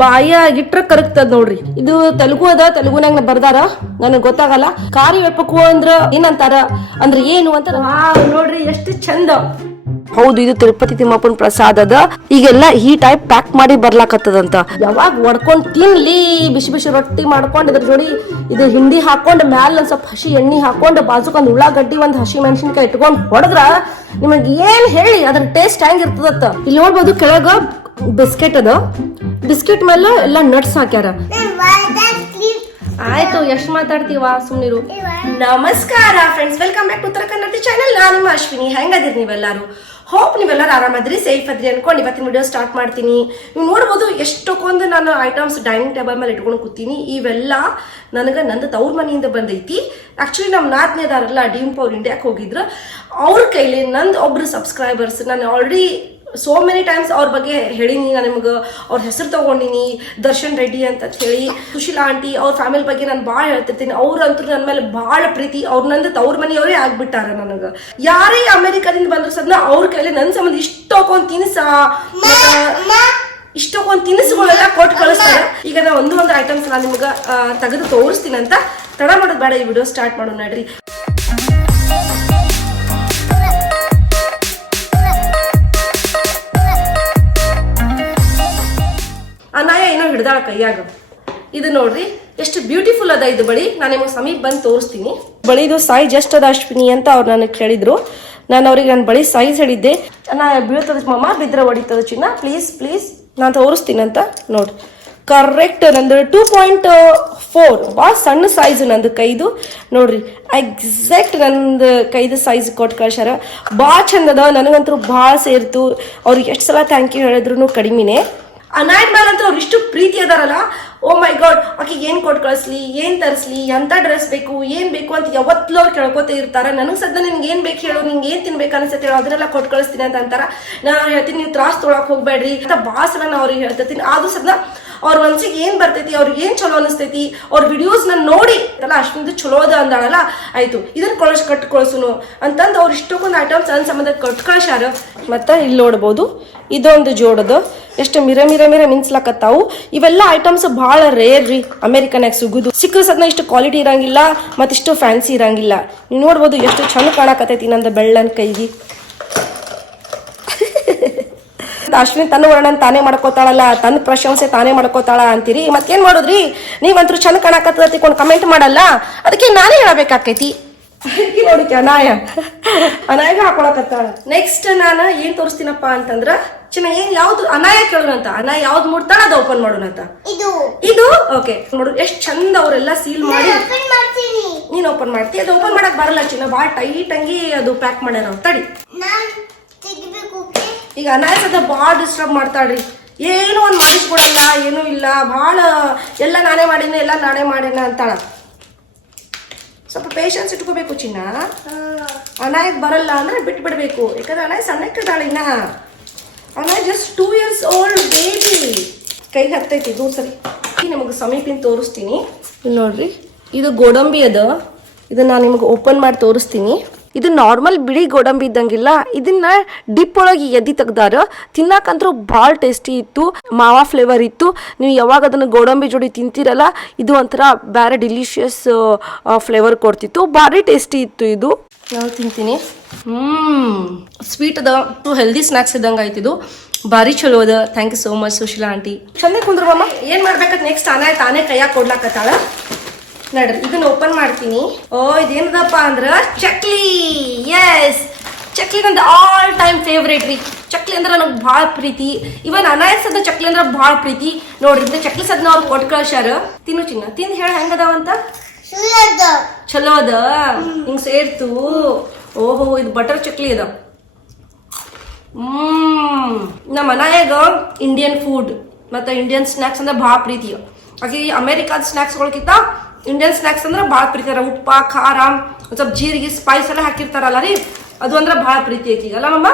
ಬಾಯಾಗಿಟ್ರ ಕರಗ್ತದ ನೋಡ್ರಿ. ಇದು ತೆಲುಗು ಅದ, ತೆಲುಗುನಾಗ ಬರ್ದಾರ, ನನಗ್ ಗೊತ್ತಾಗಲ್ಲ. ಕಾರಿ ವೆಪ್ಪಕು ಅಂದ್ರ ಏನಂತಾರ ಅಂದ್ರ ಏನು ಅಂತ ನೋಡ್ರಿ ಎಷ್ಟು ಚಂದ. ಹೌದು, ಇದು ತಿರುಪತಿ ತಿಮ್ಮಪ್ಪನ ಪ್ರಸಾದ ಅದ. ಈಗೆಲ್ಲ ಈ ಟೈಪ್ ಪ್ಯಾಕ್ ಮಾಡಿ ಬರ್ಲಾಕತ್ತದಂತ. ಯಾವಾಗ ಒಡ್ಕೊಂಡ್ ತಿನ್ಲಿ, ಬಿಸಿ ಬಿಸಿ ರೊಟ್ಟಿ ಮಾಡ್ಕೊಂಡ್ ಇದ್ರ ಜೋಡಿ ಇದು ಹಿಂಡಿ ಹಾಕೊಂಡ್ ಮ್ಯಾಲ ಒಂದ್ ಸ್ವಲ್ಪ ಹಸಿ ಎಣ್ಣಿ ಹಾಕೊಂಡ್ ಬಾಜುಕ್ ಒಂದ್ ಉಳ್ಳಾಗಡ್ಡಿ ಒಂದ್ ಹಸಿ ಮೆಣಸಿನ್ಕಾಯಿ ಇಟ್ಕೊಂಡ್ ಹೊಡೆದ್ರ ನಿಮಗ್ ಏನ್ ಹೇಳಿ ಅದ್ರ ಟೇಸ್ಟ್ ಹೆಂಗ್ ಇರ್ತದತ್ತ. ಇಲ್ಲಿ ನೋಡ್ಬೋದು ಕೆಳಗ ಬಿಸ್ಕೆಟ್ ಅದ, ಬಿಸ್ಕೆಟ್ ಮೇಲೆ ಎಲ್ಲಾ ನಟ್ಸ್ ಹಾಕ್ಯಾರ. ಆಯ್ತು, ಎಷ್ಟ್ ಮಾತಾಡ್ತೀವ, ಸುಮ್ನಿರು. ನಮಸ್ಕಾರ friends, welcome back to Uttara Kannada channel. ನಾನು ನಿಮ್ಮ ಅಶ್ವಿನಿ. ಹೆಂಗದಿರಿ ನೀವೆಲ್ಲಾರು? ಹೋಪ್ ನೀವೆಲ್ಲರೂ ಆರಾಮದ್ರಿ, ಸೇಫ್ ಅದ್ರಿ ಅನ್ಕೊಂಡು ಇವತ್ತಿನ ವಿಡಿಯೋ ಸ್ಟಾರ್ಟ್ ಮಾಡ್ತೀನಿ. ನೀವು ನೋಡ್ಬೋದು ಎಷ್ಟೊಂದು ನಾನು ಐಟಮ್ಸ್ ಡೈನಿಂಗ್ ಟೇಬಲ್ ಮೇಲೆ ಇಟ್ಕೊಂಡು ಕೂತೀನಿ. ಇವೆಲ್ಲ ನನಗೆ ನಂದು ತವ್ರ ಮನೆಯಿಂದ ಬಂದೈತಿ. ಆಕ್ಚುಲಿ ನಮ್ಮ ನಾದ್ನಿ ಅದಾರಲ್ಲ, ಡಿಂಪು ಅವ್ರು ಇಂಡಿಯಾಕ್ಕೆ ಹೋಗಿದ್ರು. ಅವ್ರ ಕೈಲಿ ನಂದು ಒಬ್ರು ಸಬ್ಸ್ಕ್ರೈಬರ್ಸ್, ನಾನು ಆಲ್ರೆಡಿ ಸೋ ಮೆನಿ ಟೈಮ್ಸ್ ಅವ್ರ ಬಗ್ಗೆ ಹೇಳಿನಿ. ನಾನು ನಿಮ್ಗೆ ಅವ್ರ ಹೆಸರು ತಗೊಂಡಿನಿ, ದರ್ಶನ್ ರೆಡ್ಡಿ ಅಂತ ಹೇಳಿ. ಸುಶೀಲಾ ಆಂಟಿ ಅವ್ರ ಫ್ಯಾಮಿಲಿ ಬಗ್ಗೆ ನಾನು ಭಾಳ ಹೇಳ್ತಿರ್ತೀನಿ. ಅವ್ರಂತೂ ನನ್ನ ಮೇಲೆ ಭಾಳ ಪ್ರೀತಿ. ಅವ್ರು ನಂದು ತವ್ರ ಮನೆಯವರೇ ಆಗ್ಬಿಟ್ಟಾರ. ನನಗೆ ಯಾರೇ ಅಮೆರಿಕದಿಂದ ಬಂದ್ರು ಸದ್ನ ಅವ್ರ ಕೈಲಿ ನನ್ನ ಸಂಬಂಧ ಇಷ್ಟೊಂದು ತಿನಿಸುಗಳೆಲ್ಲ ಕೊಟ್ಟು ಕಳಿಸ್ತಾರೆ. ಈಗ ನಾ ಒಂದು ಐಟಮ್ಸ್ ನಾನು ನಿಮ್ಗೆ ತೆಗೆದು ತೋರಿಸ್ತೀನಿ. ಅಂತ ತಡ ಮಾಡೋದು ಬೇಡ, ಈ ವಿಡಿಯೋ ಸ್ಟಾರ್ಟ್ ಮಾಡೋಣ ನಡ್ರಿ. ಅನಾಯ ಏನೋ ಹಿಡ್ದಾಳ ಕೈಯಾಗ. ಇದು ನೋಡ್ರಿ ಎಷ್ಟು ಬ್ಯೂಟಿಫುಲ್ ಅದ ಇದು ಬಳಿ. ನಾನು ನಿಮಗೆ ಸಮೀಪ ಬಂದು ತೋರಿಸ್ತೀನಿ. ಬಳಿದು ಸೈಜ್ ಎಷ್ಟು ಅದ ಅಶ್ವಿನಿ ಅಂತ ಅವ್ರು ನನಗೆ ಕೇಳಿದ್ರು. ನಾನು ಅವ್ರಿಗೆ ನನ್ನ ಬಳಿ ಸೈಜ್ ಹೇಳಿದ್ದೆ. ನಾ ಬೀಳ್ತದ ಮಮ್ಮ, ಬಿದ್ರೆ ಹೊಡಿತದ ಚಿನ್ನ, ಪ್ಲೀಸ್ ಪ್ಲೀಸ್ ನಾನು ತೋರಿಸ್ತೀನಿ ಅಂತ. ನೋಡ್ರಿ ಕರೆಕ್ಟ್ ನಂದು 2.4, ಭಾಳ ಸಣ್ಣ ಸೈಜ್ ನಂದು ಕೈದು. ನೋಡ್ರಿ ಎಕ್ಸಾಕ್ಟ್ ನಂದು ಕೈದು ಸೈಜ್ ಕೊಟ್ಟು ಕಳ್ಸ್ಯಾರ. ಭಾಳ ಚಂದ ಅದ, ನನಗಂತೂ ಭಾಳ ಸೇರ್ತು. ಅವ್ರಿಗೆ ಎಷ್ಟು ಸಲ ಥ್ಯಾಂಕ್ ಯು ಹೇಳಿದ್ರು ಕಡಿಮೆನೆ. ಅನಾಯ್ ಮೇಲೆ ಅಂತ ಅವ್ರು ಇಷ್ಟು ಪ್ರೀತಿ ಅದಾರಲ್ಲ, ಓ ಮೈ ಗಾಡ್, ಆಕಿಗೆ ಏನ್ ಕೊಟ್ಟು ಕಳಿಸ್ಲಿ, ಏನ್ ತರಿಸ್ಲಿ, ಎಂತ ಡ್ರೆಸ್ ಬೇಕು, ಏನ್ ಬೇಕು ಅಂತ ಯಾವತ್ತೂ ಅವ್ರು ಕೇಳ್ಕೊತ ಇರ್ತಾರ. ನನಗೆ ಸದ್ಯ ನಿನ್ಗೆ ಏನ್ ಬೇಕು ಹೇಳು, ನಿಂಗೆ ಏನ್ ತಿನ್ಬೇಕು ಅನ್ಸತ್ತೆ ಹೇಳು, ಅದನ್ನೆಲ್ಲ ಕೊಟ್ಟು ಕಳಿಸ್ತೀನಿ ಅಂತ ಅಂತಾರ. ನಾನು ಹೇಳ್ತೀನಿ ನೀವು ತ್ರಾಸ್ ತೊಳಕ್ ಹೋಗ್ಬೇಡ್ರಿ ಅಂತ ಭಾಳ ಸಲ ನಾ ಅವ್ರಿಗೆ ಹೇಳ್ತಿರ್ತೀನಿ. ಆದ್ರೂ ಸದ್ಯ ಅವ್ರ ಮನ್ಸಿಗೆ ಏನ್ ಬರ್ತೈತಿ, ಅವ್ರಿಗೆ ಏನ್ ಚಲೋ ಅನಿಸ್ತೈತಿ, ಅವ್ರ ವಿಡಿಯೋಸ್ ನಾನು ನೋಡಿ ಅಲ್ಲ ಅಷ್ಟೊಂದು ಚಲೋ ಅದ ಅಂದಾಳಲ್ಲ, ಆಯ್ತು ಇದನ್ನ ಕಟ್ಟು ಕಳ್ಸುನು ಅಂತಂದು ಅವ್ರು ಇಷ್ಟೊಂದು ಐಟಮ್ಸ್ ನನ್ನ ಸಂಬಂಧ ಕಟ್ ಕಳ್ಸ್ಯಾರ. ಮತ್ತೆ ಇಲ್ಲಿ ನೋಡ್ಬೋದು ಇದೊಂದು ಜೋಡದ, ಎಷ್ಟು ಮಿರ ಮಿನ್ಸ್ಲಾಕತ್ತಾವು. ಇವೆಲ್ಲ ಐಟಮ್ಸ್ ಭಾಳ ರೇರ್ ರೀ, ಅಮೆರಿಕನ್ಯಾಗ ಸಿಗುದು. ಸಿಕ್ಕ ಸದ್ನ ಇಷ್ಟು ಕ್ವಾಲಿಟಿ ಇರಂಗಿಲ್ಲ, ಮತ್ತಿಷ್ಟು ಫ್ಯಾನ್ಸಿ ಇರಂಗಿಲ್ಲ. ನೀವು ನೋಡ್ಬೋದು ಎಷ್ಟು ಚಂದ ಕಾಣಕತ್ತೈತಿ ನಂದು ಬೆಳ್ಳನ್ ಕೈಗಿ. ಅಶ್ವಿನ್ ತನ್ನ ವರ್ಣನ್ ತಾನೇ ಮಾಡ್ಕೋತಾಳಲ್ಲ, ತನ್ನ ಪ್ರಶಂಸೆ ತಾನೇ ಮಾಡ್ಕೋತಾಳ ಅಂತೀರಿ. ಮತ್ತೇನ್ ಮಾಡೋದ್ರಿ, ನೀವಂತೂ ಚಂದ ಕಾಣಕತ್ತ ತಿಳ್ಕೊಂಡು ಕಮೆಂಟ್ ಮಾಡಲ್ಲ, ಅದಕ್ಕೆ ನಾನೇ ಹೇಳಬೇಕಾಕೈತಿ. ನೋಡಿ ಅನಾಯಗ ಹಾಕೊಳಕತ್ತಾಳ. ನೆಕ್ಸ್ಟ್ ನಾನು ಏನ್ ತೋರಿಸ್ತೀನಪ್ಪ ಅಂತಂದ್ರ ಚಿನ್ನ ಏನ್ ಯಾವ್ದು ಅನಾಯ ಕೇಳೋಣಂತ. ಅನಾಯ ಯಾವ್ದು ಮುಡ್ತಾಳ ಅದು ಓಪನ್ ಮಾಡೋಣಂತ. ಇದು ಓಕೆ ನೋಡು ಎಷ್ಟು ಚಂದ ಅವರೆಲ್ಲ ಸೀಲ್ ಮಾಡಿ. ನೀನ್ ಓಪನ್ ಮಾಡ್ತಿ, ಅದು ಓಪನ್ ಮಾಡಕ್ ಬರಲ್ಲ ಚಿನ್ನ, ಬಾಳ ಟೈಟ್ ಅಂಗಿ ಅದು ಪ್ಯಾಕ್ ಮಾಡ್ಯಾರ. ತಡಿ, ಈಗ ಅನಾಯ ಸದ ಬಾಳ ಡಿಸ್ಟರ್ಬ್ ಮಾಡ್ತಾಳ್ರಿ. ಏನು ಒಂದ್ ಮಾಡಿಸ್ಕೊಡಲ್ಲ, ಏನೂ ಇಲ್ಲ, ಭಾಳ ಎಲ್ಲ ನಾನೇ ಮಾಡೇನ ಅಂತಾಳ. ಸ್ವಲ್ಪ ಪೇಷನ್ಸ್ ಇಟ್ಕೋಬೇಕು ಚಿನ್ನ. ಅನಾಯಕ್ ಬರಲ್ಲ ಅಂದ್ರೆ ಬಿಟ್ಟು ಬಿಡ್ಬೇಕು, ಯಾಕಂದ್ರೆ ಅನಾಯ ಸಣ್ಣಕ್ಕಿದ್ದಾಳಿನ. Anaya just 2 years old baby. ಕೈಗೆ ಹತ್ತೈತಿ ದೂರ ಸರಿ. ನಿಮಗೆ ಸಮೀಪಿನ ತೋರಿಸ್ತೀನಿ. ನೋಡ್ರಿ ಇದು ಗೋಡಂಬಿ ಅದ, ಇದನ್ನ ನಾನು ನಿಮಗೆ ಓಪನ್ ಮಾಡಿ ತೋರಿಸ್ತೀನಿ. ಇದು ನಾರ್ಮಲ್ ಬಿಳಿ ಗೋಡಂಬಿ ಇದ್ದಂಗಿಲ್ಲ, ಇದನ್ನ ಡಿಪ್ ಒಳಗೆ ಎದ್ದಿ ತೆಗ್ದಾರ. ತಿನ್ನಾಕಂತೂ ಭಾಳ ಟೇಸ್ಟಿ ಇತ್ತು, ಮಾವಾ ಫ್ಲೇವರ್ ಇತ್ತು. ನೀವು ಯಾವಾಗ ಅದನ್ನು ಗೋಡಂಬಿ ಜೋಡಿ ತಿಂತೀರಲ್ಲ, ಇದು ಒಂಥರ ಬೇರೆ ಡಿಲಿಷಿಯಸ್ ಫ್ಲೇವರ್ ಕೊಡ್ತಿತ್ತು, ಭಾರಿ ಟೇಸ್ಟಿ ಇತ್ತು ಇದು. ನಾನು ತಿಂತೀನಿ. ಸ್ವೀಟ್ ಅದ, ಹೆಲ್ದಿ ಸ್ನ್ಯಾಕ್ಸ್ ಇದ್ದಂಗೆ ಆಯ್ತಿದು, ಭಾರಿ ಚಲೋ ಅದ. Thank you so much Sushila aunty. ಚಂದ ಕುಂದ್ರವಮ್ಮ. ಏನ್ ಮಾಡ್ಬೇಕಂತ ನೆಕ್ಸ್ಟ್ ತಾನೇ ಕೈಯಾಗ ಕೊಡ್ಲಾಕತ್ತಾಳ. ನಡ್ರಿ ಇದನ್ನ ಓಪನ್ ಮಾಡ್ತೀನಿ. ಓ ಇದೇನದಪ್ಪ ಅಂದ್ರ ಚಕ್ಲಿ. ಎಸ್, ಚಕ್ಲಿ ನಂದು ಆಲ್ ಟೈಮ್ ಫೇವ್ರೇಟ್ ರೀ. ಚಕ್ಲಿ ಅಂದ್ರೆ ನನಗೆ ಭಾಳ ಪ್ರೀತಿ. ಇವನ್ ಅನಾಯಸದ ಚಕ್ಲಿ ಅಂದ್ರೆ ಭಾಳ ಪ್ರೀತಿ. ನೋಡ್ರಿ ಇಂದ ಚಕ್ಲಿ ಸದ್ನ ಅವ್ರು ಕೊಟ್ಟು ಕಳ್ಸ್ಯಾರ. ತಿನ್ನು ಚಿನ್ನ, ತಿಂದು ಹೇಳ ಹೆಂಗದಾವಂತ. ಚಲೋ ಅದ, ಹಿಂಗ್ ಸೇರ್ತು. ಓಹೋ ಇದು ಬಟರ್ ಚಕ್ಲಿ ಅದ. ನಮ್ಮ ಅನಾಯಾಗ ಇಂಡಿಯನ್ ಫುಡ್ ಮತ್ತೆ ಇಂಡಿಯನ್ ಸ್ನ್ಯಾಕ್ಸ್ ಅಂದ್ರೆ ಭಾಳ ಪ್ರೀತಿ. ಹಾಗೆ ಅಮೆರಿಕಾದ ಸ್ನ್ಯಾಕ್ಸ್ಗಳಕ್ಕಿಂತ ಇಂಡಿಯನ್ ಸ್ನ್ಯಾಕ್ಸ್ ಅಂದ್ರೆ ಭಾಳ ಪ್ರೀತಿ. ಉಪ್ಪ, ಖಾರ, ಒಂದ್ ಸ್ವಲ್ಪ ಜೀರಿಗೆ, ಸ್ಪೈಸ್ ಎಲ್ಲ ಹಾಕಿರ್ತಾರಲ್ಲ ರೀ, ಅದು ಅಂದ್ರೆ ಭಾಳ ಪ್ರೀತಿ ಐತಿ ಅಲ್ಲ ಮಮ್ಮ.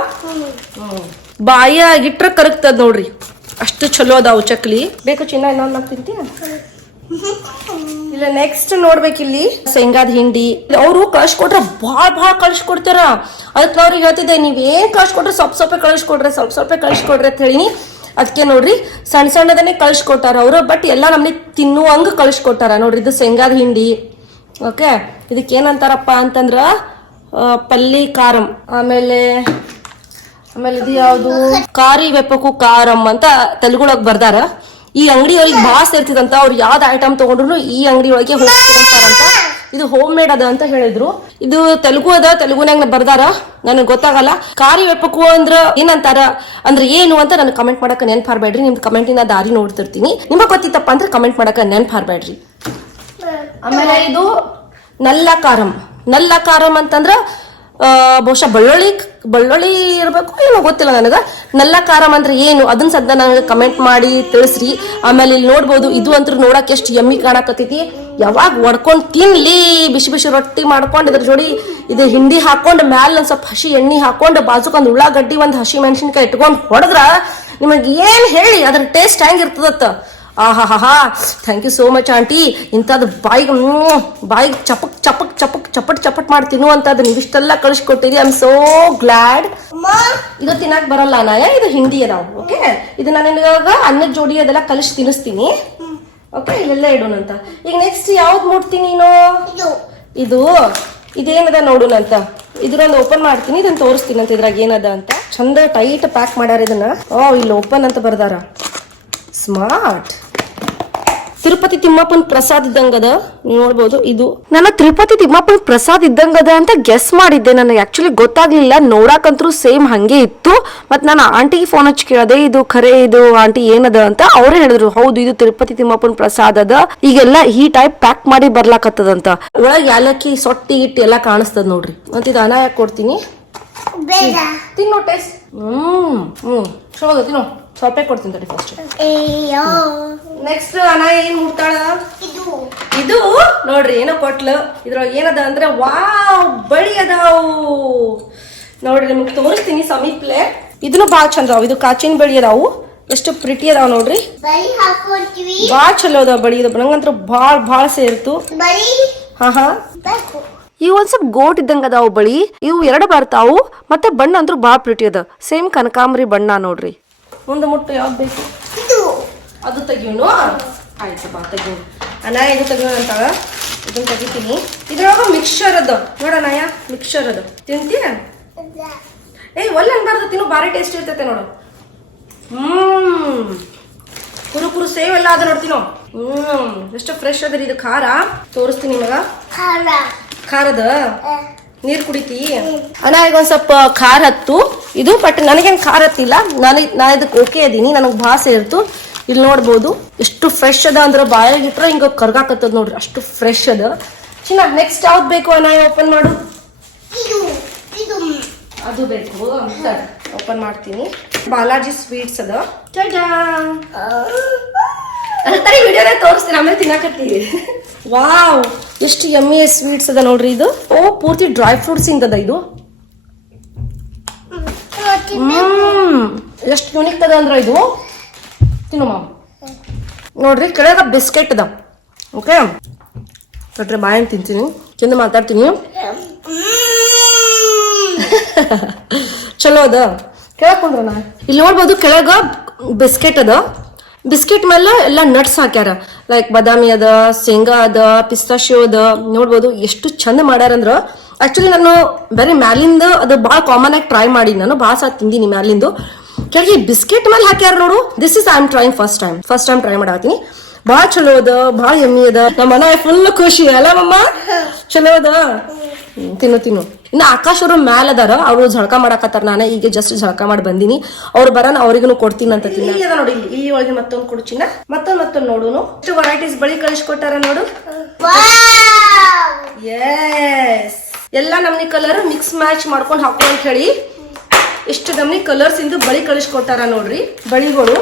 ಬಾಯಾಗಿಟ್ರ ಕರಗ್ತದ ನೋಡ್ರಿ, ಅಷ್ಟು ಚಲೋ ಅದಾವು ಚಕ್ಲಿ. ಬೇಕು ಚಿನ್ನ, ಇನ್ನೊಂದು ನಾನು ತಿಂತೀನಿ. ಇಲ್ಲ ನೆಕ್ಸ್ಟ್ ನೋಡ್ಬೇಕಿಲ್ಲಿ ಶೇಂಗಾದ ಹಿಂಡಿ. ಅವರು ಕಳ್ಸಿಕೊಟ್ರೆ ಭಾಳ ಕಳ್ಸಿಕೊಡ್ತಾರ. ಅದಕ್ಕೆ ಅವ್ರಿಗೆ ಹೇಳ್ತಿದ್ದೆ, ನೀವೇನ್ ಕಳ್ಸಿಕೊಟ್ರೆ ಸ್ವಲ್ಪ ಕಳ್ಸಿಕೊಡ್ರೆ ಅಂತ ಹೇಳಿನಿ. ಅದಕ್ಕೆ ನೋಡ್ರಿ ಸಣ್ಣ ಸಣ್ಣದನ್ನೇ ಕಳ್ಸಿಕೊಟ್ಟಾರ ಅವರು. ಬಟ್ ಎಲ್ಲ ನಮ್ಗೆ ತಿನ್ನುವಂಗ ಕಳ್ಸಿಕೊಟ್ಟಾರ ನೋಡ್ರಿ. ಇದು ಶೇಂಗಾದ ಹಿಂಡಿ. ಓಕೆ, ಇದಕ್ಕೆ ಏನಂತಾರಪ್ಪ ಅಂತಂದ್ರ ಪಲ್ಲಿ ಕಾರಂ. ಆಮೇಲೆ ಇದು ಯಾವುದು ಕಾರಿ ವೆಪ್ಪಕು ಕಾರಂ ಅಂತ ತೆಲುಗುಳಗ್ ಬರ್ದಾರ. ಈ ಅಂಗಡಿ ಒಳಗೆ ಭಾಳ ಸೇರ್ತಿದಂತ. ಅವ್ರು ಯಾವ್ದು ಐಟಮ್ ತಗೊಂಡ್ರು ಈ ಅಂಗಡಿ ಒಳಗೆ ಹೋಗ್ತಿರಂತಾರಂತ. ಇದು ಹೋಮ್ ಮೇಡ್ ಅದ ಅಂತ ಹೇಳಿದ್ರು. ಇದು ತೆಲುಗು ಅದ, ತೆಲುಗುನಾಗ ಬರ್ದಾರ, ನನಗೆ ಗೊತ್ತಾಗಲ್ಲ. ಕಾರಿ ವೆಪ್ಪಕು ಅಂದ್ರ ಏನಂತಾರ ಅಂದ್ರೆ ಏನು ಅಂತ ನನಗೆ ಕಮೆಂಟ್ ಮಾಡಕ ನೆನ್ಪಾರ್ಬೇಡ್ರಿ. ನಿಮ್ದು ಕಮೆಂಟಿನ ದಾರಿ ನೋಡ್ತಿರ್ತೀನಿ. ನಿಮಗ್ ಗೊತ್ತಿತ್ತಪ್ಪ ಅಂದ್ರೆ ಕಮೆಂಟ್ ಮಾಡಕ ನೆನ್ಪಾರ್ಬೇಡ್ರಿ. ಆಮೇಲೆ ಇದು ನಲ್ಲ ಕಾರಂ ಅಂತಂದ್ರ ಬಹುಶಃ ಬೆಳ್ಳುಳ್ಳಿ ಇರ್ಬೇಕು, ಏನೋ ಗೊತ್ತಿಲ್ಲ ನನಗ. ನಲ್ಲ ಕಾರಂ ಅಂದ್ರೆ ಏನು ಅದನ್ನ ಸದ್ದ ನನಗೆ ಕಮೆಂಟ್ ಮಾಡಿ ತಿಳಿಸ್ರಿ. ಆಮೇಲೆ ಇಲ್ಲಿ ನೋಡ್ಬೋದು, ಇದು ಅಂತೂ ನೋಡಕ್ ಎಷ್ಟು ಯಮ್ಮಿ ಕಾಣಕತ್ತೈತಿ. ಯಾವಾಗ ಒಡ್ಕೊಂಡ್ ತಿನ್ಲಿ, ಬಿಸಿ ಬಿಸಿ ರೊಟ್ಟಿ ಮಾಡ್ಕೊಂಡು ಇದ್ರ ಜೋಡಿ ಇದು ಹಿಂಡಿ ಹಾಕೊಂಡು ಮ್ಯಾಲ ಒಂದ್ ಸ್ವಲ್ಪ ಹಸಿ ಎಣ್ಣೆ ಹಾಕೊಂಡು ಬಾಜುಕ್ ಒಂದ್ ಉಳ್ಳಾಗಡ್ಡಿ ಒಂದ್ ಹಸಿ ಮೆಣಸಿನ್ಕಾಯಿ ಇಟ್ಕೊಂಡ್ ಹೊಡೆದ್ರ ನಿಮಗ್ ಏನ್ ಹೇಳಿ ಅದ್ರ ಟೇಸ್ಟ್ ಹೆಂಗಿರ್ತದತ್ತ. ಆಹಾ, thank you so much aunty. ಇಂಥದ್ದು ಬಾಯಿಗೆ ಚಪಟ್ ಮಾಡಿ ತಿನ್ನುವಂತದ್ದು ನೀವಿಷ್ಟೆಲ್ಲ ಕಳಿಸ್ಕೊಟ್ಟಿರಿ. I am so glad. ಇದು ತಿನ್ನಕ್ ಬರಲ್ಲ ನಾಯ, ಇದು ಹಿಂಡಿ ಅದಾವ. ಓಕೆ, ಇದು ನಾನು ಇವಾಗ ಅನ್ನದ ಜೋಡಿ ಅದೆಲ್ಲ ಕಲಿಸಿ ತಿನ್ನಿಸ್ತೀನಿ. ಓಕೆ, ಇಲ್ಲೆಲ್ಲ ಇಡೋಣಂತ. ಈಗ ನೆಕ್ಸ್ಟ್ ಯಾವ್ದು ಮುಟ್ತೀನಿ ನೀನು? ಇದೇನದ ನೋಡೋಣಂತ. ಇದ್ರೊಂದು ಓಪನ್ ಮಾಡ್ತೀನಿ, ಇದನ್ನ ತೋರಿಸ್ತೀನಿ ಅಂತ. ಇದ್ರಾಗ ಏನದ ಅಂತ ಚಂದ ಟೈಟ್ ಪ್ಯಾಕ್ ಮಾಡ್ಯಾರ ಇದನ್ನ. ಇಲ್ಲಿ ಓಪನ್ ಅಂತ ಬರ್ದಾರ. ಸ್ಮಾರ್ಟ್. ತಿರುಪತಿ ತಿಮ್ಮಪ್ಪನ ಪ್ರಸಾದ್ ಇದ್ದಂಗದ, ನೀವು ನೋಡ್ಬೋದು. ಇದು ನನ್ನ ತಿರುಪತಿ ತಿಮ್ಮಪ್ಪನ ಪ್ರಸಾದ್ ಇದ್ದಂಗದ ಅಂತ ಗೆಸ್ ಮಾಡಿದ್ದೆ. ನನಗೆ ಆಕ್ಚುಲಿ ಗೊತ್ತಾಗ್ಲಿಲ್ಲ. ನೋಡಾಕಂತೂ ಸೇಮ್ ಹಂಗೆ ಇತ್ತು. ಮತ್ ನಾನು ಆಂಟಿಗೆ ಫೋನ್ ಹಚ್ಚಿ ಕೇಳದೆ, ಇದು ಖರೆ ಇದು ಆಂಟಿ ಏನದ ಅಂತ. ಅವ್ರೇ ಹೇಳಿದ್ರು, ಹೌದು ಇದು ತಿರುಪತಿ ತಿಮ್ಮಪ್ಪನ ಪ್ರಸಾದ್ ಅದ. ಈಗೆಲ್ಲ ಈ ಟೈಪ್ ಪ್ಯಾಕ್ ಮಾಡಿ ಬರ್ಲಾಕತ್ತದಂತ. ಒಳಗೆ ಯಾಲಕ್ಕಿ ಸೊಟ್ಟಿ ಗಿಟ್ಟಿ ಎಲ್ಲ ಕಾಣಿಸ್ತದ ನೋಡ್ರಿ. ಮತ್ ಇದು ಅನ್ನ ಯಾಕೆ ಕೊಡ್ತೀನಿ, ತಿನ್ನೋ ಟೇಸ್ಟ್. ಚಲೋ ತಿನ್ನೋ. ಸ್ವಲ್ಪ ಕೊಡ್ತೀನಿ ತಡಿ ಫಸ್ಟ್. ನೆಕ್ಸ್ಟ್ ಅಣ್ಣ ಏನ್ ಮುಟ್ತಾಳ? ಇದು ನೋಡ್ರಿ ಏನೋ ಕೊಟ್ಲು. ಇದ್ರೊಳಗೆ ಏನದ ಅಂದ್ರೆ ವಾವ್ ಬಳಿ ಅದಾವು ನೋಡ್ರಿ. ನಿಮ್ಗೆ ತೋರಿಸ್ತೀನಿ ಸಮೀಪ್ಲೆ. ಇದನ್ನು ಬಾಳ ಚಂದ ಅದಾವ. ಇದು ಕಾಚಿನ ಬಳಿ ಅದಾವು. ಎಷ್ಟು ಪ್ರಿಟಿ ಅದಾವ ನೋಡ್ರಿ. ಬಾಳ ಚಲೋ ಅದಾವ ಬಳಿ. ಇದು ನಂಗಂತ್ರ ಬಾಳ ಸೇರ್ತು. ಹಾ ಇವು ಒಂದ್ ಸ್ವಲ್ಪ ಗೋಟ್ ಇದ್ದಂಗ ಅದಾವು ಬಳಿ. ಇವು 2 ಬರ್ತಾವು. ಮತ್ತೆ ಬಣ್ಣ ಅಂದ್ರೂ ಬಾಳ ಪ್ರಿಟಿ ಅದ. ಸೇಮ್ ಕನಕಾಂಬರಿ ಬಣ್ಣ ನೋಡ್ರಿ. ಮುಂದೆ ಮುಟ್ಟು ಯಾವ್ದು ಬೇಕು? ಅದು ತೆಗಿಯೋಣ. ಆಯ್ತು ಬಾ ತೆಗಿಯೋಣ. ಇದು ತೆಗಿಯೋಣ ಅಂತಾಳ. ಇದನ್ನ ತೆಗಿತೀನಿ. ಇದ್ರೊಳಗ ಮಿಕ್ಸ್ಚರ್ ಅದ ನೋಡೋಣ. ಮಿಕ್ಸ್ಚರ್ ಅದ ತಿಂತೀಯ? ಒಳ್ಳೆ ಅನ್ಬಾರ್ದು, ತಿನ್ನು. ಭಾರಿ ಟೇಸ್ಟ್ ಇರ್ತೈತೆ ನೋಡು. ಕುರು ಸೇವ್ ಎಲ್ಲ ಅದ ನೋಡ್ತೀನೋ. ಎಷ್ಟು ಫ್ರೆಶ್ ಅದ್ರಿ. ಇದು ಖಾರ ತೋರಿಸ್ತೀನಿ ನಿಮಗ. ಖಾರದ ನೀರ್ ಕುಡಿತಿ ಅಣ್ಣ. ಈಗ ಒಂದ್ ಸ್ವಲ್ಪ ಖಾರ ಹತ್ತು ಇದು. ಬಟ್ ನನಗೇನ್ ಖಾರ ಹತ್ತಿಲ್ಲ. ನಾ ಇದಕ್ಕೆ ಓಕೆ ಅದೀನಿ. ನನಗ್ ಭಾಳ ಇರ್ತು. ಇಲ್ಲಿ ನೋಡ್ಬೋದು ಎಷ್ಟು ಫ್ರೆಶ್ ಅದ ಅಂದ್ರೆ ಬಾಯಾಗಿಟ್ರೆ ಹಿಂಗ ಕರ್ಗಾಕತ್ತದ ನೋಡ್ರಿ. ಅಷ್ಟು ಫ್ರೆಶ್ ಅದ. ಚಿನ್ನ ನೆಕ್ಸ್ಟ್ ಯಾವ್ದು ಬೇಕು ಅಣ್ಣ? ಓಪನ್ ಮಾಡು. ಅದು ಬೇಕು. ಓಪನ್ ಮಾಡ್ತೀನಿ. ಬಾಲಾಜಿ ಸ್ವೀಟ್ಸ್ ಅದ. ವಿಡಿಯೋನ ತೋರಿಸ್ತೀನಿ, ಆಮೇಲೆ ತಿನ್ನಾಕತ್ತೀವಿ. ವಾವ್ ಎಷ್ಟು ಯಮ್ಮಿ ಸ್ವೀಟ್ಸ್ ಅದ ನೋಡ್ರಿ. ಇದು ಪೂರ್ತಿ ಡ್ರೈ ಫ್ರೂಟ್ಸ್ ಇಂದದ. ಇದು ಎಷ್ಟು ಯೂನಿಕ್ ಅದ ಅಂದ್ರ ಇದು. ತಿನ್ನು ಮಾಮ್. ನೋಡ್ರಿ ಕೆಳಗ ಬಿಸ್ಕೆಟ್ ಅದ. ಓಕೆ, ಕೊಟ್ರೆ ಬಾಯನ್ ತಿಂತೀನಿ, ತಿಂದು ಮಾತಾಡ್ತೀನಿ. ಚಲೋ ಅದ. ಕೆಳಗ್ ಕೊಂಡ್ರಣ. ಇಲ್ಲಿ ನೋಡ್ಬೋದು ಕೆಳಗ ಬಿಸ್ಕೆಟ್ ಅದ. ಬಿಸ್ಕೆಟ್ ಮೇಲೆ ಎಲ್ಲ ನಟ್ಸ್ ಹಾಕ್ಯಾರ. ಲೈಕ್ ಬಾದಾಮಿ ಅದ, ಶೇಂಗಾ ಅದ, ಪಿಸ್ತಾಶಿಯೋ ಅದ. ನೋಡ್ಬೋದು ಎಷ್ಟು ಚಂದ ಮಾಡ್ಯಾರಂದ್ರ. ಆಕ್ಚುಲಿ ನಾನು ಬರೀ ಮ್ಯಾಲಿಂದ ಅದು ಭಾಳ ಕಾಮನ್ ಆಗಿ ಟ್ರೈ ಮಾಡಿ. ನಾನು ಭಾಳ ಸಹ ತಿಂದಿನಿ ಮ್ಯಾಲಿಂದು. ಕೆಳಗೆ ಬಿಸ್ಕೆಟ್ ಮೇಲೆ ಹಾಕ್ಯಾರ ನೋಡು. This is I am trying first time try ಮಾಡಾತೀನಿ. ಭಾಳ ಚಲೋ ಅದ, ಭಾಳ ಯಮ್ಮಿ ಅದ. ನಮ್ಮ ಮನ ಫುಲ್ ಖುಷಿ ಅಲ್ಲ ಮಮ್ಮ. ಚಲೋ ಅದ. ತಿನ್ನು. ಇನ್ನು ಆಕಾಶ್ ಅವರು ಮ್ಯಾಲ ಅದಾರ. ಅವರು ಝಳಕ ಮಾಡಾಕತ್ತಾರ. ನಾನು ಈಗ ಜಸ್ಟ್ ಝಳಕ ಮಾಡಿ ಬಂದಿನಿ. ಅವ್ರು ಬರೋಣ, ಅವ್ರಿಗೂ ಕೊಡ್ತೀನಿ ಅಂತ ತಿನ್ನ. ನೋಡಿ ಇಲ್ಲಿ ಒಳಗೆ ಮತ್ತೊಂದು ಕೊಡ್ಚಿನ. ಮತ್ತೊಂದು ನೋಡುನು. ಎಷ್ಟು ವೆರೈಟೀಸ್ ಬಳಿ ಕಳಿಸ್ಕೊಟ್ಟಾರ ನೋಡು. ಎಸ್, ಎಲ್ಲಾ ನಮ್ನಿ ಕಲರ್ ಮಿಕ್ಸ್ ಮ್ಯಾಚ್ ಮಾಡ್ಕೊಂಡು ಹಾಕೋ ಅಂತ ಹೇಳಿ ಇಷ್ಟು ನಮ್ನಿ ಕಲರ್ಸ್ ಇಂದು ಬಳಿ ಕಳಿಸ್ಕೊಟ್ಟಾರ ನೋಡ್ರಿ. ಬಳಿಗಳು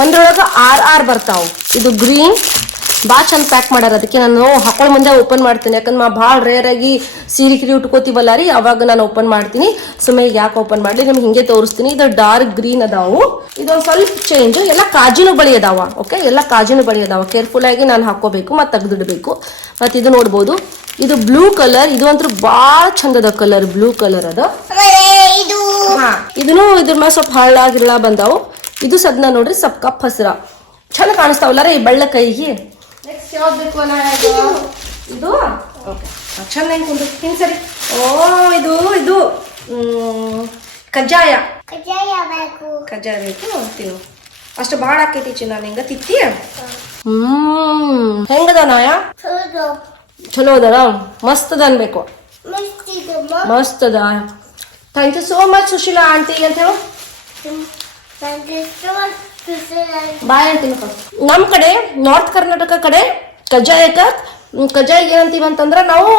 ಒಂದ್ರೊಳಗ 6 ಬರ್ತಾವ್. ಇದು ಗ್ರೀನ್ ಭಾಳ ಚಂದ ಪ್ಯಾಕ್ ಮಾಡ್ಯಾರ. ಅದಕ್ಕೆ ನಾನು ಹಾಕೊಳ್ಳೋ ಮುಂದೆ ಓಪನ್ ಮಾಡ್ತೀನಿ. ಯಾಕಂದ್ರೆ ಭಾಳ ರೇರ್ ಆಗಿ ಸೀರೆ ಉಟ್ಕೋತೀವಲ್ಲ ರೀ, ಅವಾಗ ನಾನು ಓಪನ್ ಮಾಡ್ತೀನಿ. ಸುಮ್ಮನೆ ಯಾಕೆ ಓಪನ್ ಮಾಡಿ ನಿಮ್ಗೆ ಹಿಂಗೆ ತೋರಿಸ್ತೀನಿ. ಇದು ಡಾರ್ಕ್ ಗ್ರೀನ್ ಅದಾವು. ಇದೊಂದು ಸ್ವಲ್ಪ ಚೇಂಜ್. ಎಲ್ಲ ಕಾಜಿನ ಬಳಿ ಅದಾವ. ಓಕೆ, ಎಲ್ಲ ಕಾಜಿನ ಬಳಿ ಅದಾವ. ಕೇರ್ಫುಲ್ ಆಗಿ ನಾನು ಹಾಕೋಬೇಕು ಮತ್ತೆ ತೆಗೆದಿಡ್ಬೇಕು. ಮತ್ತೆ ಇದು ನೋಡ್ಬೋದು, ಇದು ಬ್ಲೂ ಕಲರ್. ಇದು ಅಂತೂ ಭಾಳ ಚಂದದ ಕಲರ್. ಬ್ಲೂ ಕಲರ್ ಅದ. ಇದನ್ನು ಇದ್ರ ಮೇಲೆ ಸ್ವಲ್ಪ ಹಳ್ಳಾಗಿರ್ಲಾ ಬಂದಾವು. ಇದು ಸದ್ನ ನೋಡ್ರಿ ಸ್ವಲ್ಪ ಕಪ್ ಹಸಿರ ಚಂದ ಕಾಣಿಸ್ತಾವಲ್ಲ ರೀ ಬೆಳ್ಳ ಕೈಗೆ. ನೆಕ್ಸ್ಟ್ ಯಾವ್ದು ಬೇಕು ಅನಾಯಾಗ? ಇದು ಓಕೆ ಚಂದ ಹೆಂಗೆ ಕುಂದು ಹಿಂಗೆ ಸರಿ. ಓ ಇದು ಇದು ಕಜ್ಜಾಯ ಬೇಕು ತಿನ್ನು. ಅಷ್ಟು ಭಾಳ ಆಕೈತಿ ಚಿನ್ನ ನಿಂಗ ತಿತ್ತಿ. ಹೆಂಗದ ನಾಯ? ಚಲೋ ಅದನ? ಮಸ್ತ್ ಅದ ಅನ್ಬೇಕು. ಮಸ್ತ್ ಅದ. Thank you so much Sushila aunty ಅಂತ ಹೇಳು. ಬಾಯ್ ಅಂತೀನಿ. ನಮ್ಮ ಕಡೆ ನಾರ್ತ್ ಕರ್ನಾಟಕ ಕಡೆ ಕಜ್ಜಾಯ ಏನಂತೀವಿ ಅಂತಂದ್ರೆ ನಾವು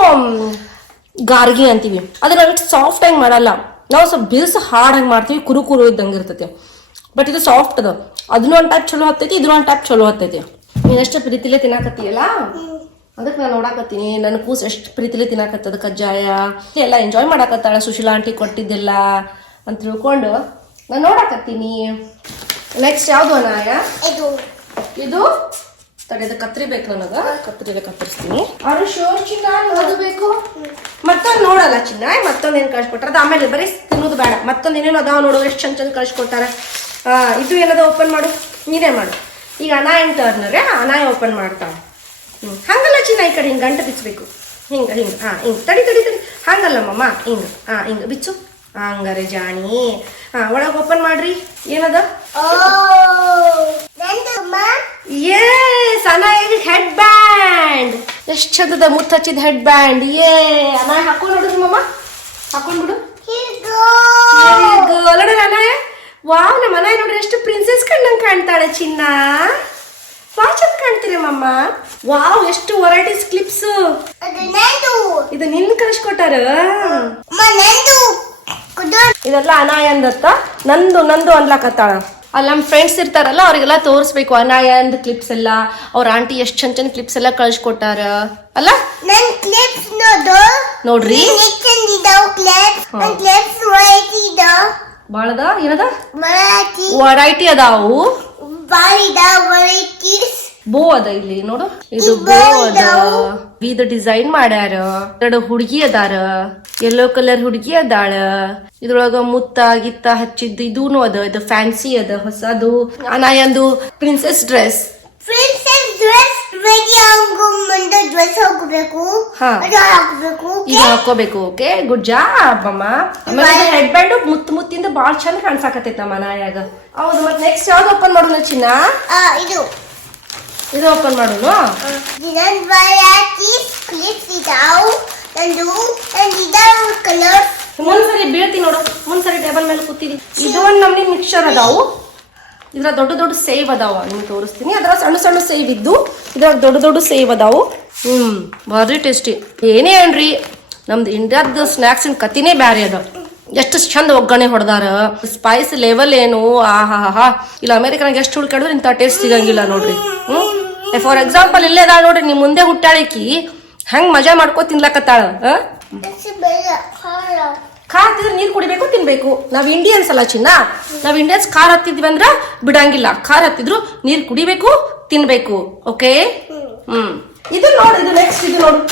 ಗಾರ್ಗಿ ಅಂತೀವಿ. ಅದನ್ನ ಸಾಫ್ಟ್ ಆಗಿ ಮಾಡಲ್ಲ ನಾವು, ಸ್ವಲ್ಪ ಬಿರ್ಸ್ ಹಾರ್ಡ್ ಆಗಿ ಮಾಡ್ತೀವಿ, ಕುರು ಇದ್ದಂಗೆ ಇರ್ತೈತಿ. ಬಟ್ ಇದು ಸಾಫ್ಟ್ ಅದ. ಅದನ್ನ ಒಂದು ಟೈಪ್ ಚಲೋ ಹತ್ತೈತಿ, ಇದನ್ನ ಒಂದು ಟೈಪ್ ಚಲೋ ಹತ್ತೈತಿ. ನೀನ್ ಎಷ್ಟು ಪ್ರೀತಿಲೇ ತಿನ್ನಾಕತ್ತೀಯಲ್ಲ ಅದಕ್ಕೆ ನಾನು ನೋಡಾಕತ್ತೀನಿ. ನನ್ನ ಕೂಸು ಎಷ್ಟು ಪ್ರೀತಿಲೇ ತಿನ್ನಾಕತ್ತದ ಕಜ್ಜಾಯ. ಎಲ್ಲ ಎಂಜಾಯ್ ಮಾಡಾಕತ್ತಾಳ ಸುಶೀಲಾ ಆಂಟಿ ಕೊಟ್ಟಿದ್ದೆಲ್ಲ ಅಂತ ತಿಳ್ಕೊಂಡು ನಾನು ನೋಡಾಕತ್ತೀನಿ. ನೆಕ್ಸ್ಟ್ ಯಾವ್ದು ಅನಾಯ? ಇದು ತಡೆದ ಕತ್ರಿ ಬೇಕು ನನಗ. ಕತ್ರಿಲೆ ಕತ್ತರಿಸ್ತೀನಿ. ಅವ್ರು ಶೋರ್ ಚಿನ್ನ ಅದು ಬೇಕು. ಮತ್ತೊಂದು ನೋಡಲ್ಲ ಚಿನ್ನ, ಮತ್ತೊಂದು ಏನು ಕಳ್ಸಿಕೊಟ್ಟಾರ. ಅದು ಆಮೇಲೆ ಬರೀ ತಿನ್ನೋದು ಬೇಡ. ಮತ್ತೊಂದು ಏನೇನು ಅದಾವ ನೋಡು, ಎಷ್ಟು ಚಂದ ಕಳ್ಸಿಕೊಟ್ಟಾರ. ಇದು ಏನದ ಓಪನ್ ಮಾಡು, ನೀನೇ ಮಾಡು. ಈಗ ಅನಾಯ ಟರ್ನರೇ ಅನಾಯ ಓಪನ್ ಮಾಡ್ತಾಳೆ. ಹಂಗಲ್ಲ ಚಿನ್ನ, ಈ ಕಡೆ ಹಿಂಗೆ ಗಂಟೆ ಬಿಚ್ಚಬೇಕು. ಹಿಂಗೆ ಹಿಂಗೆ ತಡಿ ಹಂಗಲ್ಲ ಮಮ್ಮ, ಹಿಂಗೆ ಬಿಚ್ಚು. ಹಂಗಾರೆ ಜಾಣಿ. ಒಳಗೆ ಓಪನ್ ಮಾಡ್ರಿ. ಏನದ? Anaya head band. ಎಷ್ಟು ಚಂದದ ಮುತ್ತು ಹಚ್ಚಿದ ಹೆಡ್ ಬ್ಯಾಂಡ್. ಅನಾಯ ಹಾಕೊಂಡ್ ನೋಡ್ರಿ ಮಮ್ಮ, ಹಾಕೊಂಡ್ಬಿಡು. ನೋಡ್ರಿ ಅನಾಯ. ವಾವ್, ನಮ್ಮ ಅನಾಯ ನೋಡ್ರಿ ಎಷ್ಟು ಪ್ರಿನ್ಸೆಸ್ ಕಂಡಂಗೆ ಕಾಣ್ತಾಳೆ ಚಿನ್ನ. ಚಂದ ಕಾಣ್ತೀರಿ ಮಮ್ಮ. ವಾವ್, ಎಷ್ಟು ವೆರೈಟೀಸ್ ಕ್ಲಿಪ್ಸ್. ಇದು ನಿನ್ ಕಳಿಸ್ಕೊಟ್ಟಾರ. ಇದೆಲ್ಲ ಅನಾಯ ಅಂದತ್ತ. ನಂದು ಅನ್ಲಾಕತ್ತಾಳ. ಅಲ್ಲಿ ನಮ್ಮ ಫ್ರೆಂಡ್ಸ್ ಇರ್ತಾರಲ್ಲ ಅವ್ರಿಗೆಲ್ಲ ತೋರಿಸ್ಬೇಕು ಅನಾಯ ಅಂದ್ ಕ್ಲಿಪ್ಸ್ ಎಲ್ಲ. ಅವ್ರ ಆಂಟಿ ಎಷ್ಟು ಚಂದ ಕ್ಲಿಪ್ಸ್ ಎಲ್ಲ ಕಳ್ಸಿಕೊಟ್ಟಾರ ಅಲ್ಲ. ನೋಡ್ರಿ ಬಾಳದ ಏನದ ವೆರೈಟಿ ಅದಾವು. ಬೋ ಅದ ಇಲ್ಲಿ ನೋಡು. ಇದು ಬೋ ಅದ. ಇದು ಡಿಸೈನ್ ಮಾಡ್ಯಾರ. 2 ಹುಡುಗಿ ಅದಾರ. ಯೆಲ್ಲೋ ಕಲರ್ ಹುಡುಗಿ ಅದಾಳ. ಇದ್ರೊಳಗ ಮುತ್ತ ಗಿತ್ತ ಹಚ್ಚಿದ್ದು ಇದೂನು ಅದ. ಇದು ಫ್ಯಾನ್ಸಿ ಅದ ಹೊಸದು. ಅನಾಯಂದು ಪ್ರಿನ್ಸೆಸ್ ಡ್ರೆಸ್. ಇದು ಹಾಕೋಬೇಕು. ಓಕೆ, ಗುಡ್ ಜಾಬ್ ಅಮ್ಮ. ಆಮೇಲೆ ಹೆಡ್ ಬ್ಯಾಂಡ್ ಮುತ್ತಿಂದ ಬಾಳ್ ಚಂದ ಕಾಣ್ಸಾಕತ್ತೈತ ನಮ್ಮ ಅನಾಯಾಗ. ಹೌದು. ಮತ್ತೆ ನೆಕ್ಸ್ಟ್ ಯಾವ್ದು ಓಪನ್ ಮಾಡೋಣ ಚಿನ್ನ? ಇದು ಓಪನ್ ಮಾಡೋಣ. ಮುಂದ್ಸರಿ ಬೀಳ್ತಿ ನೋಡು. ಮುಂದ್ಸರಿ ಟೇಬಲ್ ಮೇಲೆ ಕೂತಿದಿ. ಇದು ಒಂದ್ ನಮ್ನಿ ಮಿಕ್ಸರ್ ಅದಾವು. ಇದ್ರ ದೊಡ್ಡ ಸೇವ್ ಅದಾವ. ನಿಮ್ಗೆ ತೋರಿಸ್ತೀನಿ. ಅದ್ರ ಸಣ್ಣ ಸೇವ್ ಇದ್ದು ಇದ್ರ ದೊಡ್ಡ ಸೇವ್ ಅದಾವು. ಭಾರಿ ಟೇಸ್ಟಿ. ಏನೇ ಅನ್ರಿ, ನಮ್ದು ಇಂಡಿಯಾದ ಸ್ನಾಕ್ಸ್ ಕತಿನೇ ಬ್ಯಾರೆ ಅದ. ಎಷ್ಟು ಚಂದ ಒಗ್ಗರಣೆ ಹೊಡೆದಾರ. ಸ್ಪೈಸ್ ಲೆವೆಲ್ ಏನು ಆಹಾ. ಇಲ್ಲ ಅಮೆರಿಕನಾಗ ಎಷ್ಟು ಹುಡುಕಾಡಿದ್ರೆ ಇಂಥ ಟೇಸ್ಟ್ ಸಿಗಂಗಿಲ್ಲ ನೋಡ್ರಿ. ಫಾರ್ ಎಕ್ಸಾಂಪಲ್ ಇಲ್ಲೇ ಅದ ನೋಡ್ರಿ, ನಿಮ್ ಮುಂದೆ ಹುಟ್ಟಾಳಿಕಿ ಹೆಂಗ್ ಮಜಾ ಮಾಡ್ಕೋ ತಿನ್ಲಕತ್ತಾಳ. ಖಾರ ಹತ್ತಿದ್ರೆ ನೀರ್ ಕುಡಿಬೇಕು, ತಿನ್ಬೇಕು. ನಾವ್ ಇಂಡಿಯನ್ಸ್ ಅಲ್ಲ ಚಿನ್ನ. ನಾವ್ ಇಂಡಿಯನ್ಸ್ ಖಾರ ಹತ್ತಿದ್ವಿ ಅಂದ್ರ ಬಿಡಂಗಿಲ್ಲ. ಖಾರ ಹತ್ತಿದ್ರು ನೀರ್ ಕುಡಿಬೇಕು, ತಿನ್ಬೇಕು. ಓಕೆ. ಇದು ನೋಡು. ಇದು ನೆಕ್ಸ್ಟ್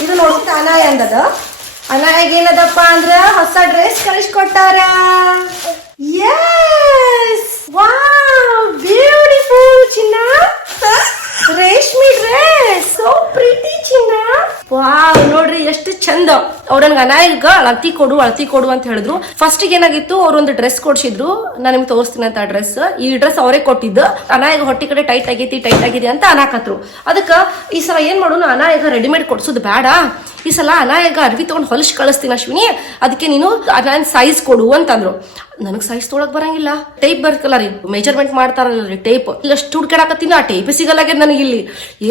ಇದು ನೋಡು ಅನಾಯ ಅಂದದ. ಅನಾಯಗ್ ಏನದಪ್ಪ ಅಂದ್ರ ಹೊಸ ಡ್ರೆಸ್ ಕಳಿಸ್ಕೊಟ್ಟಾರ. ವಾವ್, ಬ್ಯೂಟಿಫುಲ್ ಚಿನ್ನ. ರೇಷ್ಮಿ ಡ್ರೆಸ್. ಸೋ ಪ್ರಿಟಿ ಚಿನ್ನ. ವಾವ್, ನೋಡ್ರಿ ಎಷ್ಟು ಚಂದ. ಅವ್ರನ್ಗ ಅನಾಯಗ ಅಳತಿ ಕೊಡು ಅಂತ ಹೇಳಿದ್ರು. ಫಸ್ಟ್ ಏನಾಗಿತ್ತು, ಅವ್ರೊಂದು ಡ್ರೆಸ್ ಕೊಡ್ಸಿದ್ರು. ನಾನು ನಿಮ್ಗೆ ತೋರಿಸ್ತೀನಿ ಅಂತ ಆ ಡ್ರೆಸ್. ಈ ಡ್ರೆಸ್ ಅವರೇ ಕೊಟ್ಟಿದ್ದು. ಅನಾಯಗ ಹೊಟ್ಟಿ ಕಡೆ ಟೈಟ್ ಆಗೈತಿ ಅಂತ ಅನಾಕತ್ರು. ಅದಕ್ಕ ಈ ಸಲ ಏನ್ ಮಾಡೋಣ, ಅನಾಯಗ ರೆಡಿಮೇಡ್ ಕೊಡ್ಸೋದು ಬೇಡ. ಈ ಸಲ ಅನಾಯಗ ಅರ್ವಿ ತಗೊಂಡು ಹೊಲಿಸಿ ಕಳಿಸ್ತೀನಿ ಅಶ್ವಿನಿ. ಅದಕ್ಕೆ ನೀನು ನನ್ನ ಸೈಜ್ ಕೊಡು ಅಂತಂದ್ರು. ನನಗ್ ಸೈಜ್ ತೊಳಕ್ ಬರಂಗಿಲ್ಲ. ಟೈಪ್ ಬರ್ತಲ್ಲ ರೀ, ಮೆಜರ್ಮೆಂಟ್ ಮಾಡ್ತಾರಲ್ಲ ರೀ ಟೈಪ್. ಇಲ್ಲಷ್ಟು ಹುಡ್ಕಾಡಕತ್ತೀನಿ, ಆ ಟೈಪ್ ಸಿಗಲ್ಲಾಗ್ಯದ ನನಗೆ ಇಲ್ಲಿ.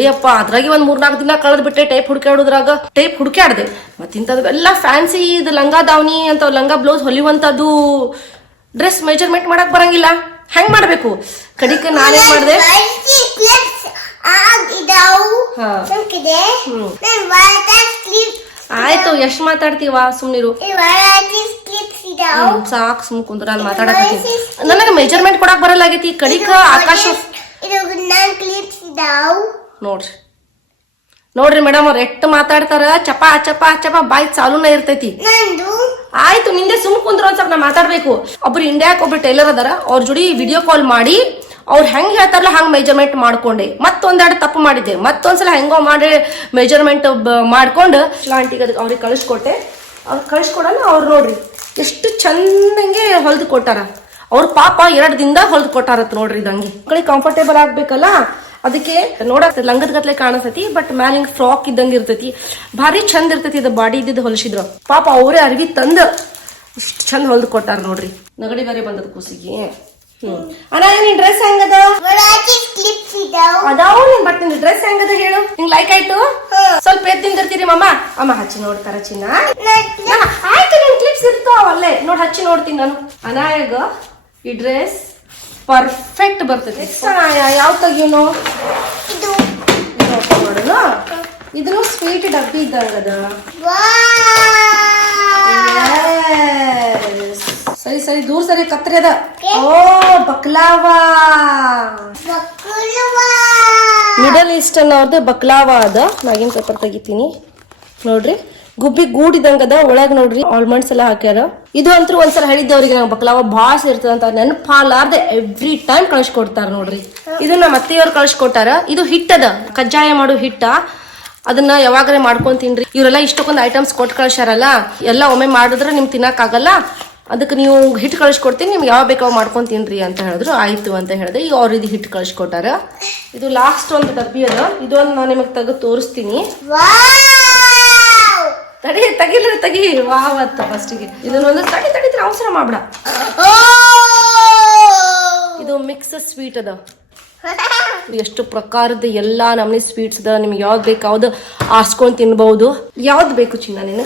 ಏಪ್ಪ, ಅದ್ರಾಗಿ 3-4 ದಿನ ಕಳೆದ್ ಬಿಟ್ಟೆ ಟೈಪ್ ಹುಡ್ಕಾಡೋದ್ರಾಗ. ಟೈಪ್ ಹುಡ್ಕಾಡ್ದೆ. ಮತ್ತಿಂತವೆಲ್ಲ ಫ್ಯಾನ್ಸಿ ಇದು ಲಂಗ ದಾವಣಿ ಅಂತ ಲಂಗ ಬ್ಲೌಸ್ ಹೊಲಿಯುವಂತದ್ದು ಡ್ರೆಸ್ ಮೆಜರ್ಮೆಂಟ್ ಮಾಡಕ್ ಬರಂಗಿಲ್ಲ. ಹೆಂಗ್ ಮಾಡ್ಬೇಕು? ಕಡಿಕ ನಾನೇನ್ ಮಾಡ್ದೆ, ಆಯ್ತು ಎಷ್ಟ್ ಮಾತಾಡ್ತೀವ, ಸುಮ್ನಿರು. ಸಾಕ್ ಸುಮ್ ಕುಂದ್ರ. ಅಲ್ಲಿ ಮಾತಾಡಕತ್ತೀನಿ. ನನಗ ಮೆಜರ್ಮೆಂಟ್ ಕೊಡಕ್ ಬರಲ್ಲಾಗೈತಿ. ಕಡಿಕ ಆಕಾಶ ನೋಡ್ರಿ ಮೇಡಮ್, ಅವ್ರ ಎಷ್ಟ್ ಮಾತಾಡ್ತಾರ. ಚಪ ಬಾಯ್ ಚಾಲೂನ ಇರ್ತೈತಿ. ಆಯ್ತು ನಿಂದೆ ಸುಮ್ ಕುಂದ್ರ ಒಂದ್ ಸ್ವಲ್ಪ ನಾ ಮಾತಾಡ್ಬೇಕು. ಒಬ್ರು ಇಂಡಿಯಾಕ್ ಒಬ್ರು ಟೈಲರ್ ಅದಾರ. ಅವ್ರ ಜೋಡಿ ವಿಡಿಯೋ ಕಾಲ್ ಮಾಡಿ ಅವ್ರು ಹೆಂಗ್ ಹೇಳ್ತಾರಲ್ಲ ಹಂಗ್ ಮೆಜರ್ಮೆಂಟ್ ಮಾಡ್ಕೊಂಡೆ. ಮತ್ತೊಂದೆರಡು ತಪ್ಪು ಮಾಡಿದ್ದೆ, ಮತ್ತೊಂದ್ಸಲ ಹೆಂಗೋ ಮಾಡಿ ಮೆಜರ್ಮೆಂಟ್ ಮಾಡ್ಕೊಂಡು ಆಂಟಿಗೆ ಅದಕ್ಕೆ ಅವ್ರಿಗೆ ಕಳಿಸ್ಕೊಟ್ಟೆ. ಅವ್ರು ಕಳಿಸ್ಕೊಡಲ್ಲ, ಅವ್ರು ನೋಡ್ರಿ ಎಷ್ಟು ಚಂದಂಗೆ ಹೊಲ್ದು ಕೊಟ್ಟಾರ. ಅವ್ರ ಪಾಪ 2 ದಿನದಾಗ ಹೊಲ್ದು ಕೊಟ್ಟಾರತ್ ನೋಡ್ರಿ. ಇದಂಗೆ ಮಕ್ಕಳಿಗೆ ಕಂಫರ್ಟೇಬಲ್ ಆಗ್ಬೇಕಲ್ಲ, ಅದಕ್ಕೆ ನೋಡಕ್ ಲಂಗದ ಗತ್ಲೆ ಕಾಣಿಸ್ತೈತಿ, ಬಟ್ ಮ್ಯಾಲ ಹಿಂಗ್ ಫ್ರಾಕ್ ಇದ್ದಂಗ ಇರ್ತೈತಿ. ಭಾರಿ ಚಂದ ಇರ್ತೈತಿ. ಇದು ಬಾಡಿ ಇದ್ದಿದ್ದು ಹೊಲಿಸಿದ್ರು. ಪಾಪ ಅವರೇ ಅರ್ವಿ ತಂದ ಇಷ್ಟು ಚಂದ ಹೊಲ್ದು ಕೊಟ್ಟಾರ ನೋಡ್ರಿ. ನಗಡಿ ಬೇರೆ ಬಂದದ ಕೂಸಿಗೆ. ಅಣ್ಣ ನಿನ್ ಡ್ರೆಸ್ ಹೆಂಗದ? ಅದಾವ ನೀನ್ ಬರ್ತೀನಿ. ಡ್ರೆಸ್ ಹೆಂಗದ ಹೇಳು, ನಿಂಗ್ ಲೈಕ್ ಆಯ್ತು? ಸ್ವಲ್ಪ ಎದ್ದಿಂದಿರ್ತೀರಿ ಮಮ್ಮ. ಅಮ್ಮ ಹಚ್ಚಿ ನೋಡ್ತಾರ ಚಿನ್ನ. ಆಯ್ತು, ನಿನ್ ಕ್ಲಿಪ್ಸ್ ಇರ್ತಾವ ಅಲ್ಲೇ ನೋಡಿ, ಹಚ್ಚಿ ನೋಡ್ತೀನಿ ನಾನು. ಅನಾಯಗ ಈ ಡ್ರೆಸ್ ಪರ್ಫೆಕ್ಟ್ ಬರ್ತೈತಿ. ಯಾವ ತೆಗಿಯೋನು ನೋಡೋಣ. ಇದನ್ನು ಸ್ವೀಟ್ ಡಬ್ಬಿ ಇದ್ದಂಗದ. ಸರಿ ಸರಿ, ದೂರ ಸರಿ, ಕತ್ರಿ ಅದ. ಓ ಬಕ್ಲಾವಾ, ಮಿಡಲ್ ಈಸ್ಟರ್ನ್ ಅವ್ರದ್ದು ಬಕ್ಲಾವಾ ಅದ. ಮ್ಯಾಗಿನ್ ಪೇಪರ್ ತೆಗಿತೀನಿ ನೋಡ್ರಿ. ಗುಬ್ಬಿ ಗೂಡಿದಂಗದ. ಒಳಗ್ ನೋಡ್ರಿ ಆಲ್ಮಂಡ್ಸ್ ಎಲ್ಲ ಹಾಕ್ಯಾರ. ಇದು ಅಂತೂ ಒಂದ್ಸಲ ಹೇಳಿದ್ದವ್ರಿಗೆ ನಂಗೆ ಬಕ್ಲಾವ ಭಾಳ ಇರ್ತದಂತ ನೆನಪಾಲಾರ್ದೆ ಎವ್ರಿ ಟೈಮ್ ಕಳ್ಸಿಕೊಡ್ತಾರ ನೋಡ್ರಿ. ಇದು ನಮ್ಮ ಅತ್ತೆಯವ್ರು ಕಳ್ಸಿಕೊಟ್ಟಾರ. ಇದು ಹಿಟ್ಟದ, ಕಜ್ಜಾಯ ಮಾಡೋ ಹಿಟ್ಟ. ಅದನ್ನ ಯಾವಾಗ್ರೆ ಮಾಡ್ಕೊಂಡ್ ತಿನ್ರಿ. ಇವರೆಲ್ಲ ಇಷ್ಟಕ್ಕೊಂದು ಐಟಮ್ಸ್ ಕೊಟ್ಟು ಕಳ್ಸ್ಯಾರಲ್ಲ, ಎಲ್ಲ ಒಮ್ಮೆ ಮಾಡಿದ್ರೆ ನಿಮ್ಗೆ ತಿನ್ನಕ್ ಆಗಲ್ಲ. ಅದಕ್ಕೆ ನೀವು ಹಿಟ್ಟು ಕಳ್ಸಿಕೊಡ್ತೀನಿ, ನಿಮ್ಗೆ ಯಾವ ಬೇಕಾವ್ ಮಾಡ್ಕೊಂಡ್ ತಿನ್ರಿ ಅಂತ ಹೇಳಿದ್ರು. ಆಯ್ತು ಅಂತ ಹೇಳಿದೆ. ಈಗ ಅವ್ರ ಇದು ಹಿಟ್ಟು ಕಳ್ಸಿಕೊಟ್ಟಾರ. ಇದು ಲಾಸ್ಟ್ ಒಂದು ಡಬ್ಬಿ ಅದ. ಇದೊಂದು ನಾನು ನಿಮಗೆ ತೆಗೆದು ತೋರಿಸ್ತೀನಿ. ತೆಗಿ ವಾವತ್ತ ಫಸ್ಟಿಗೆ ಇದನ್ನೊಂದು ತಡಿದ್ರೆ ಅವಸರ ಮಾಡ್ಬೇಡ. ಇದು ಮಿಕ್ಸ್ ಸ್ವೀಟ್ ಅದ. ಎಷ್ಟು ಪ್ರಕಾರದ ಎಲ್ಲಾ ನಮ್ನಿ ಸ್ವೀಟ್ಸ್ ಅದ. ನಿಮ್ಗೆ ಯಾವ್ದು ಬೇಕು ಯಾವ್ದು ಆರ್ಸ್ಕೊಂಡ್ ತಿನ್ಬಹುದು. ಯಾವ್ದು ಬೇಕು ಚಿನ್ನ ನೀನು?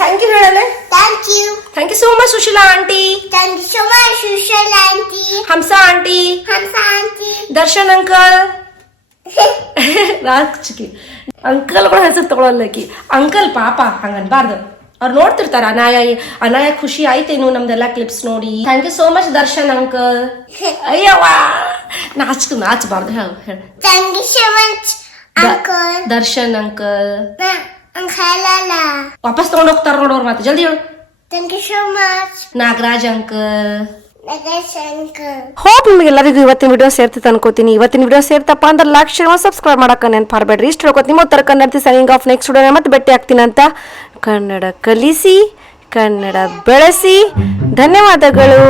ಥ್ಯಾಂಕ್ ಯು ಹೇಳಲೆ. Thank you so much Sushila aunty. Hamsa aunty, Darshan uncle, ರಾಜ್ಕಿ ಅಂಕಲ್ಗಳ ಹೆಸರು ತಗೊಳಲ್ಲಕಿ. ಅಂಕಲ್ ಪಾಪ ಹಂಗನ್ಬಾರ್ದು, ಅವ್ರು ನೋಡ್ತಿರ್ತಾರ. ಅನಾಯ ಖುಷಿ ಆಯ್ತೇನು ನಮ್ದೆಲ್ಲಾ ಕ್ಲಿಪ್ಸ್ ನೋಡಿ. Thank you so much Darshan uncle. ಅಯ್ಯವ್ವ ನಾಚಬಾರ್ದು. ಹೇಳ ದರ್ಶನ್ ಅಂಕಲ್. ವಾಪಸ್ ತಗೊಂಡ್ ಹೋಗ್ತಾರ ನೋಡೋರ್ ಮಾತು. ಜಲ್ದಿ ಹೇಳು. ನಾಗರಾಜ್ ಅಂಕಲ್. ಹೋಪ್ ನಿಮಗೆಲ್ಲರಿಗೂ ಇವತ್ತಿನ ವಿಡಿಯೋ ಸೇರ್ತಿತ್ತು ಅನ್ಕೋತೀನಿ. ಇವತ್ತಿನ ವಿಡಿಯೋ ಸೇರ್ತಪ್ಪ ಅಂದ್ರೆ ಲೈಕ್ ಶೇರ್ ಸಬ್ಸ್ಕ್ರೈಬ್ ಮಾಡಕ್ಕೆ ನೆನಪಾರ್ಬೇಡ್ರಿ. ಇಷ್ಟು ಹೇಳ್ಕೊತೀನಿ. ನಿಮ್ಮ Uttara Kannada signing off. Next video ಮತ್ತೆ ಭೇಟಿ ಆಗ್ತೀನಿ ಅಂತ. ಕನ್ನಡ ಕಲಿಸಿ, ಕನ್ನಡ ಬೆಳೆಸಿ. ಧನ್ಯವಾದಗಳು.